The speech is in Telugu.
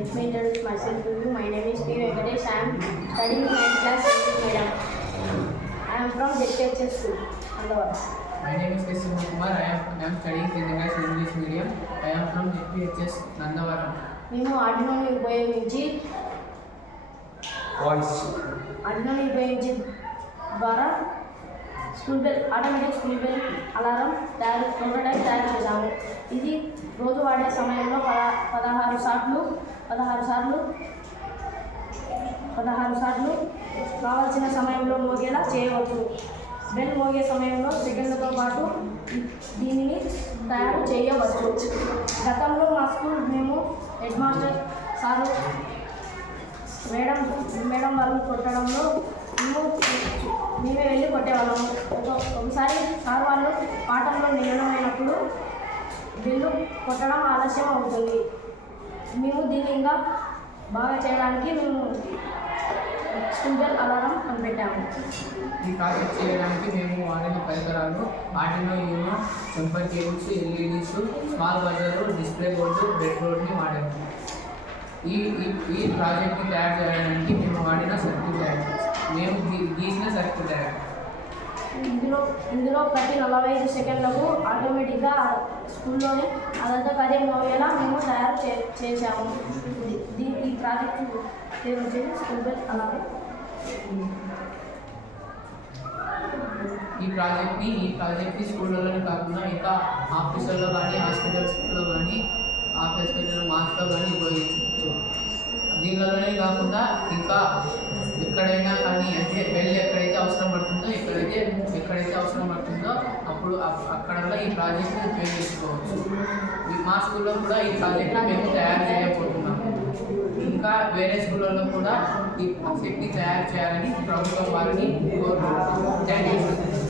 Let me introduce myself to you. My name is P. Venkatesh. I am studying 9th class English medium. I am from ZKHS school. Hello. My name is S. Kumar. I am studying 10th class English medium. I am from ZKHS Nandavaram. మేము ఆర్డినోని ఉపయోగించి ద్వారా school bell automatic school bell alarm prototype తయారు చేశాము. ఇది రోజు వాడే సమయంలో 16 సార్లు కావాల్సిన సమయంలో మోగేలా చేయవచ్చు. బెల్ మోగే సమయంలో సెకండ్లతో పాటు దీనిని తయారు చేయవచ్చు. గతంలో మా స్కూల్ మేము హెడ్ మాస్టర్ సారు మేడం వాళ్ళు కొట్టడంలో మేమే వెళ్ళి కొట్టేవాళ్ళము. ఒకసారి సార్ వాళ్ళు పాఠంలో నిలవమైనప్పుడు బిల్లు కొట్టడం ఆలస్యం అవుతుంది. మేము దీన్ని ఇంకా బాగా చేయడానికి మేము స్కూల్ బెల్ అలారం కనిపెట్టాము. ఈ ప్రాజెక్ట్ చేయడానికి మేము వాడిన పరికరాలు Arduino Uno, jumper cables, LEDs, small బజర్లు, డిస్ప్లే బోర్డు, బ్రెడ్ బోర్డ్ని వాడాము. ఈ ప్రాజెక్ట్ని తయారు చేయడానికి మేము వాడిన సర్క్యూట్ డయాగ్రమ్, మేము గీసిన సర్క్యూట్ డయాగ్రమ్. ఇందులో ప్రతి 45 సెకండ్లకు ఆటోమేటిక్గా స్కూల్లోనే అదంతా కార్యం అయ్యేలా మేము తయారు చేసాము. ఈ ప్రాజెక్టు పేరు వచ్చేసి స్కూల్ బెల్ అలారం. ఈ ప్రాజెక్ట్ని స్కూళ్ళలోనే కాకుండా ఇంకా ఆఫీసుల్లో కానీ హాస్పిటల్స్లో కానీ మాస్లో కానీ ఉపయోగించవచ్చు. దీనిలోనే కాకుండా ఇంకా ఎక్కడైనా కానీ అంటే బెల్ ఎక్కడైతే అవసరం పడుతుందో అప్పుడు అక్కడ ఈ ప్రాజెక్ట్ని ఉపయోగించుకోవచ్చు. మా స్కూల్లో కూడా ఈ ప్రాజెక్ట్ని మేము తయారు చేయబోతున్నాము. ఇంకా వేరే స్కూళ్ళలో కూడా ఈ ప్రాజెక్ట్ని తయారు చేయాలని ప్రభుత్వం వారిని కోరుకుంటున్నాము. Thank you.